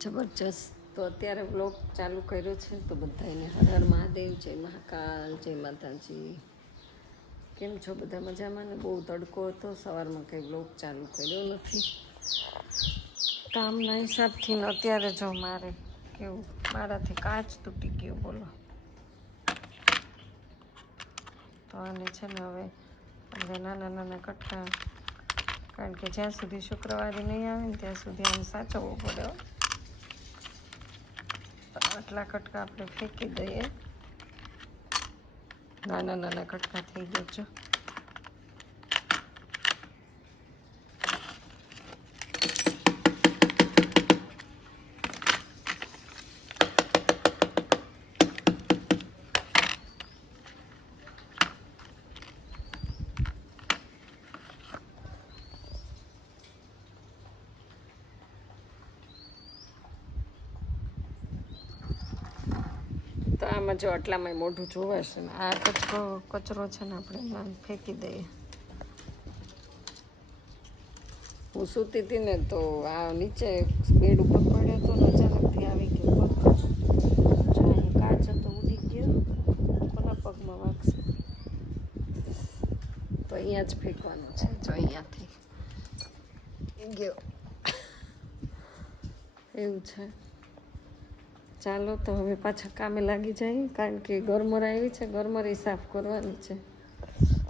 જબરજસ્ત. તો અત્યારે બ્લોગ ચાલુ કર્યો છે, તો બધાને હર હર મહાદેવ, જય મહાકાલ, જય માતાજી. કેમ છો બધા? મજામાં ને? બહુ તડકો હતો, સવારમાં કંઈ બ્લોગ ચાલુ કર્યો નથી કામના હિસાબથી ને અત્યારે જો મારે કેવું મારાથી કાચ તૂટી ગયો, બોલો. તો આને છે ને હવે આપણે નાના નાના કટકા, કારણ કે જ્યાં સુધી શુક્રવારે નહીં આવે ને ત્યાં સુધી આને સાચવવું પડે. આટલા કટકા આપણે ફેંકી દઈએ. નાના નાના કટકા થઈ ગયા છો. તો આમાં જો આટલામાં મોઢું જોવાશે ને આ કચરો છે ને આપણે એમાં ફેંકી દઈએ. હું સૂતી હતી ને તો આ નીચે બેડ ઉપર પડ્યો હતો ને અચાનકથી આવી ગયો પગ. જો અહીં કાચ હતો, ઉડી ગયો, કોના પગમાં વાગશે? તો અહીંયા જ ફેંકવાનું છે. જો અહીંયાથી ગયો એવું છે. ચાલો તો હવે પાછા કામે લાગી જાય, કારણ કે ગરમર આવી છે, ગરમર સાફ કરવાની છે.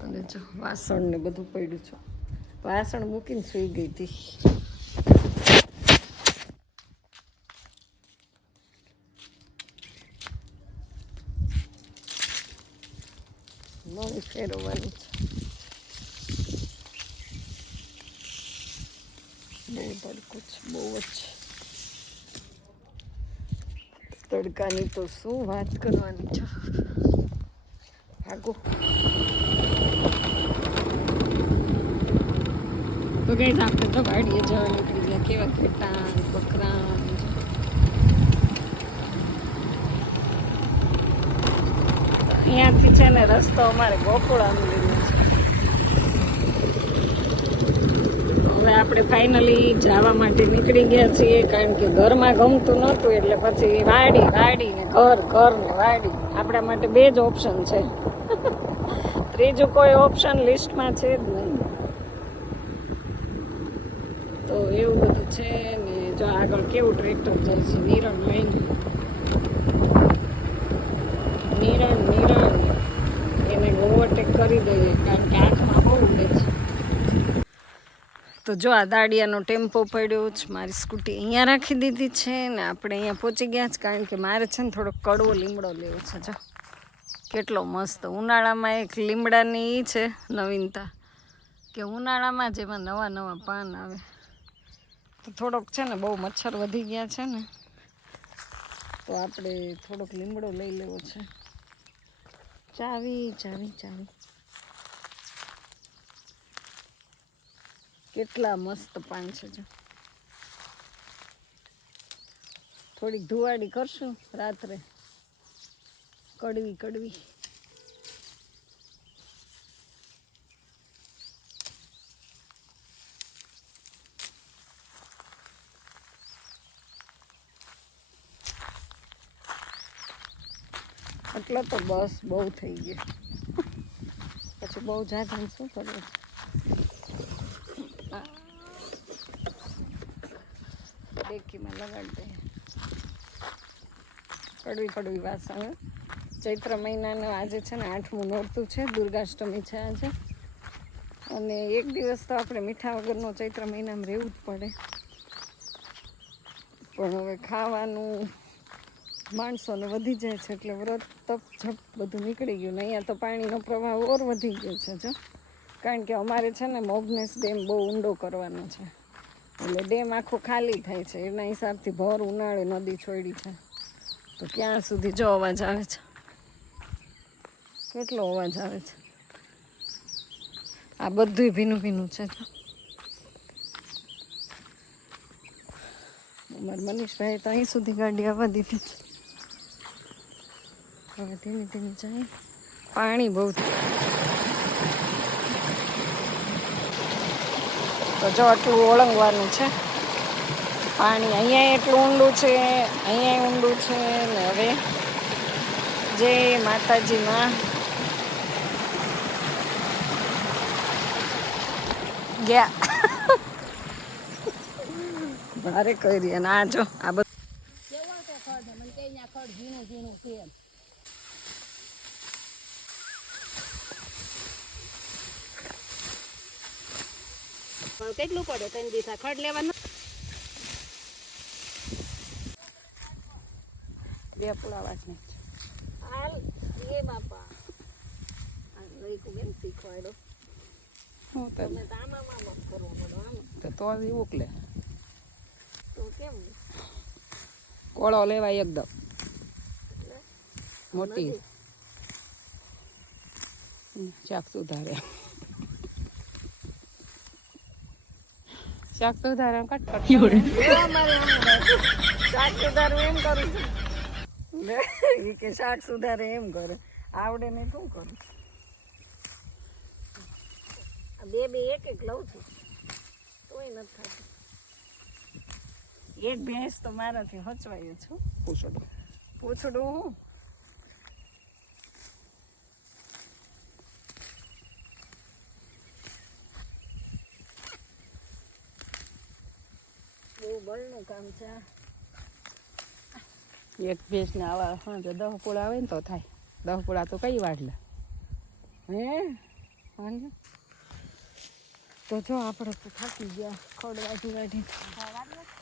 અને જો વાસણ ને બધું પડ્યું છે, વાસણ મૂકીને સૂઈ ગઈ હતી. નવી ફેરવવાની છે. બહુ તડકો છે, બહુ જ તડકાની તો શું વાત કરવાની છે. ભાગો. તો ગાઈસ આપણે તો વાડીએ જવા નીકળી ગયા. કેવા ઘેટા બકરા. અહીંયાથી છે ને રસ્તો અમારે ગોકુળાનો લીધો છે. હવે આપણે ફાઇનલી જવા માટે નીકળી ગયા છીએ, કારણ કે ઘરમાં ગમતું નહોતું, એટલે પછી વાડી ને ઘર ને વાડી, આપણા માટે બે જ ઓપ્શન છે. ત્રીજું કોઈ ઓપ્શન લિસ્ટમાં છે જ નહીં. તો એવું બધું છે ને. જો આગળ કેવું ટ્રેક્ટર જાય છે, નિરણ લઈને. એને ઓવરટેક કરી દઈએ, કારણ કે આંખમાં બહુ ઉડે છે. તો જો આ દાડિયાનો ટેમ્પો પડ્યો છે, મારી સ્કૂટી અહીંયા રાખી દીધી છે ને આપણે અહીંયા પહોંચી ગયા છે, કારણ કે મારે છે ને થોડો કડવો લીમડો લેવો છે. જો કેટલો મસ્ત. ઉનાળામાં એક લીમડાની એ છે નવીનતા, કે ઉનાળામાં જ એમાં નવા નવા પાન આવે. તો થોડોક છે ને બહુ મચ્છર વધી ગયા છે ને, તો આપણે થોડોક લીમડો લઈ લેવો છે. ચાવી કેટલા મસ્ત પાન છે. જો થોડીક ધુવાડી કરશું રાત્રે, કડવી. એટલે તો બસ બહુ થઈ ગયું. પછી બહુ જાજન શું કરવું? ડેકીમાં લગાડી દે. કડવી વાસ આવે. ચૈત્ર મહિનાનું આજે છે ને 8મું નોરતું છે, દુર્ગાષ્ટમી છે આજે. અને એક દિવસ તો આપણે મીઠા વગરનો ચૈત્ર મહિનામાં રહેવું જ પડે. પણ હવે ખાવાનું માણસોને વધી જાય છે, એટલે વ્રત તપ ઝપ બધું નીકળી ગયું ને. અહીંયા તો પાણીનો પ્રવાહ ઓર વધી ગયો છે. જો કારણ કે અમારે છે ને મોગનેસ ડેમ બહુ ઊંડો કરવાનો છે, એટલે ડેમ આખો ખાલી થાય છે. એના હિસાબથી ભર ઉનાળે નદી છોડી છે. તો ક્યાં સુધી જો અવાજ આવે છે, કેટલો અવાજ આવે છે. આ બધું ભીનું છે. અમારે મનીષભાઈ તો અહીં સુધી ગાડી આવવા દીધી છે. હવે ધીમે જાય. પાણી બહુ તો જો આટલું ઓળંગવાનું છે પાણી. અહીંયા એટલું ઊંડું છે, અહીંયા ઊંડું છે ને. હવે જય માતાજીમાં ગયા ભારે કરી. અને આ જો આ બધું કેટલું પડે 3 દિવસ ખડ લેવાનું. બે પુલાવા છે હાલ એ બાપા લઈ બેન શીખવાડો. હું તમે તો આમાં મત કરવો પડો. આમ તો એવું લે તો કેમ કોળો લેવાય એકદમ મોટી શાક સુધારે. શાક સુધારે કટ શાક સુધારવું એમ કરું છું. એ કે શાક સુધારે એમ કરે, આવડે નહીં શું કરું. બે એક એક લઉં છું તોય નથી થતું. એક ભેંસ તો મારાથી હચવાય છું. પૂછડું બહુ બળનું કામ છે. એક ભેંસ ને આવા હા 10 પૂળા આવે ને તો થાય. 10 પૂળા તો કઈ વાડલે હે હાલ. તો જો આપણે તો થાકી ગયા ખડ વાઢી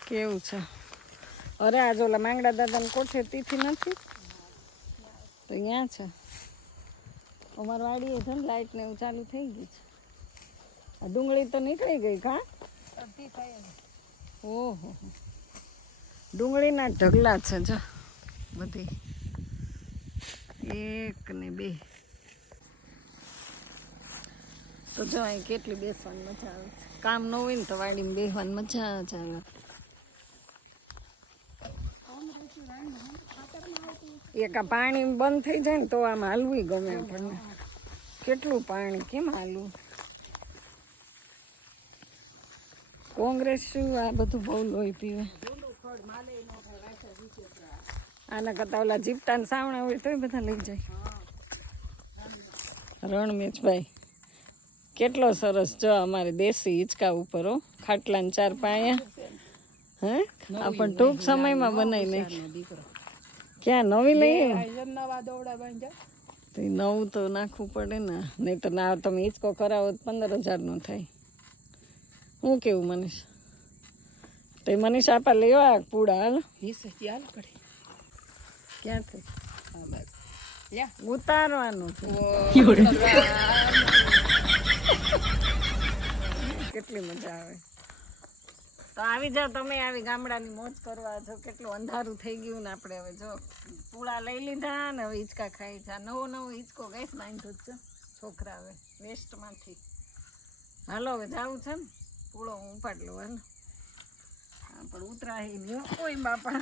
કેવું છે. અરે આ જોલા માંગડા દાદાને કોઠે તીથી નથી તો અહીંયા છે. અમારી વાડીએ છે ને લાઈટ ને એવું ચાલુ થઈ ગઈ છે. આ ડુંગળી તો નીકળી ગઈ કા. ઓહો ડુંગળીના ઢગલા છે જો બધી 1 ને 2. તો જો અહીં કેટલી બેસવાની મજા આવે છે. કામ ન હોય ને તો વાડીમાં બેસવાની મજા જ આવે. એક આ પાણી બંધ થઈ જાય ને તો આમ હાલવું ગમે આપણને. કેટલું પાણી કેમ હાલવું. કોંગ્રેસ શું આ બધું બહુ લોહી પીવે. આના કરતા ઓલા જીપટા ને સાવણા હોય તોય બધા લઈ જાય. રણમેશભાઈ કેટલો સરસ જો અમારે દેશી હિંચકા ઉપર હો ખાટલા ને 4 પાયા. હે આ પણ ટૂંક સમયમાં બનાવી નાખી. ક્યાં નવી લઈએ તો નવું તો નાખવું પડે ને, નહીં તો ના તમે હિંચકો કરાવો તો 15,000 નો થાય. હું કેવું મનીષ તો મનીષ આપા લેવા પૂડા હાલ ક્યાંથી ઉતારવાનું છે. કેટલી મજા આવે. તો આવી જાઓ તમે આવી ગામડાની મોજ કરવા. જો કેટલું અંધારું થઈ ગયું ને. આપણે હવે જો પૂળા લઈ લીધા ને હવે હિંચકા ખાઈ જા. નવો હિંચકો ગેસ બાંધ્યો જ છે છોકરા હવે વેસ્ટમાંથી. હાલો હવે જવું છે ને પૂળો હું ઉપાડ લઉં. હાલો હા પણ ઉતરાહી ગયો કોઈ બાપા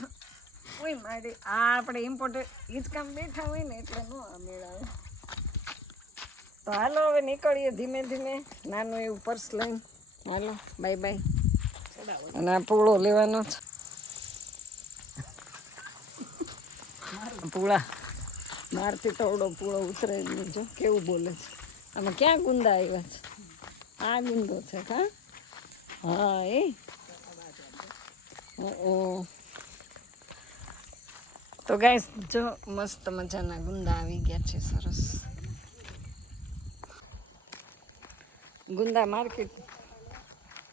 કોઈ મારી. આ આપણે ઇમ્પોર્ટેડ હિંચકામાં બેઠા હોય ને એટલે નો આ મેળાવે. તો હાલો હવે નીકળીએ ધીમે ધીમે. નાનું એવું પર્સ લઈને હાલો બાય બાય. અને આ પૂળો લેવાનો છે. પૂળા મારથી તોડો પૂળો ઉતરે નહીં. જો કેવું બોલે છે. આમાં ક્યાં ગુંદા આવ્યા છે. આ ગુંદો છે કા. હા એ તો ગાઈસ જો મસ્ત મજાના ગુંદા આવી ગયા છે. સરસ ગુંદા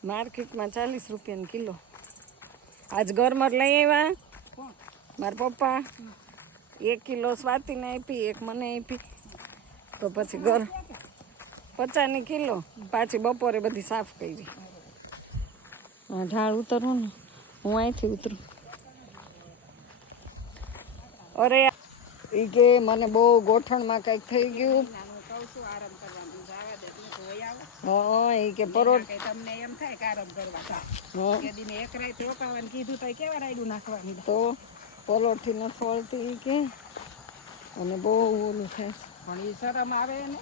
માર્કેટમાં 40 રૂપિયાનો કિલો. આજ ગરમર લઈ આવ્યા મારા પપ્પા. 1 કિલો સ્વાતિને આપી, 1 મને આપી. તો પછી 50ની કિલો. પાછી બપોરે બધી સાફ કરી. હા ઢાળ ઉતરવું ને હું અહીંથી ઉતરું. અરે એ કે મને બહુ ગોઠણમાં કંઈક થઈ ગયું. હા એ કે પરોઠ તમને એમ થાય કે આરામ કરવા એક રાત રોકાવાનું કીધું તો કેવા રાયડું નાખવાની. તો પરોઠી નથી વળતી કે અને બહુ ઓલું થાય. પણ એ શરમ આવે ને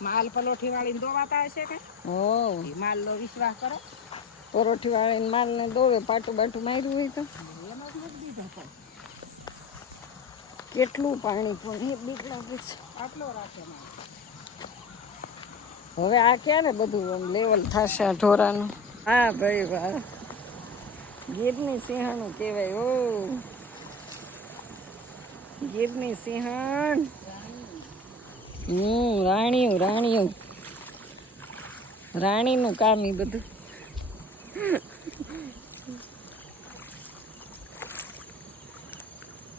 માલ પલોઠી વાળીને દોવાતા હશે કે હો એ માલનો વિશ્વાસ કરો પરોઠી વાળીને માલને દોવે પાટું બાટું માર્યું હોય તો એનો જ નથી દીધો પણ કેટલું પાણી પણ એ બીક લાગે છે. આટલો રાખે માલ હવે આ ક્યારે બધું આમ લેવલ થશે આ ઢોરાનું. હા ભાઈ વાહ, ગીરની સિંહણું કહેવાય. ઓ ગીરની સિંહણ. રાણીયું રાણીયું રાણીનું કામ એ બધું.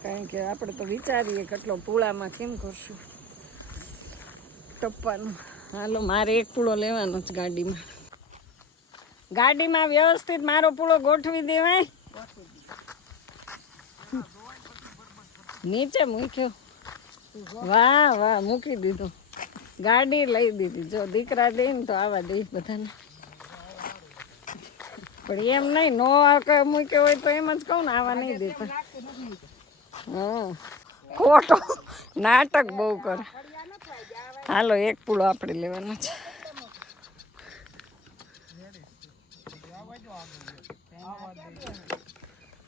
કારણ કે આપણે તો વિચારીએ કેટલો પૂળામાં કેમ કરશું ટપ્પાનું. હાલો મારે એક પૂળો લેવાનો જ ગાડીમાં. ગાડીમાં વ્યવસ્થિત મારો પૂળો ગોઠવી દેવાય. નીચે મૂક્યો. વાહ વાહ, મૂકી દીધું. ગાડી લઈ દીધી. જો દીકરા દે ને તો આવા દે બધાને. પણ એમ નહીં, નો મૂક્યો હોય તો એમ જ કહું ને, આવા નહીં દેતા. હા ખોટો નાટક બહુ કરે. હાલો એક પૂળો આપણે લેવાનો છે.